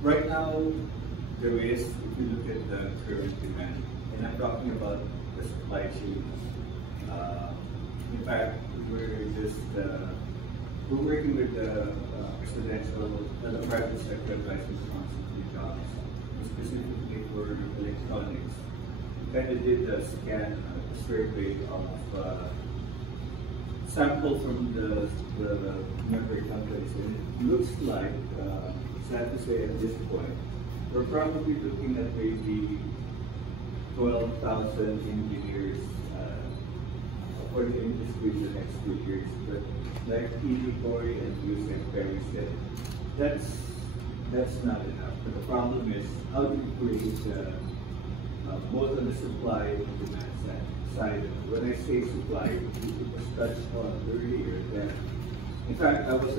Right now, there is, if you look at the current demand, and I'm talking about the supply chain. In fact, we're working with the residential and the private sector advising constantly jobs, specifically for electronics. Kind of did a scan, a survey of sample from the member companies, and it looks like, sad to say at this point, we're probably looking at maybe 12,000 engineers for the industry in the next 2 years. But like E.D. Corey and Yusef Perry said, that's not enough. But the problem is how do you create both on the supply and demand side. When I say supply, it was touched on earlier that, in fact, I was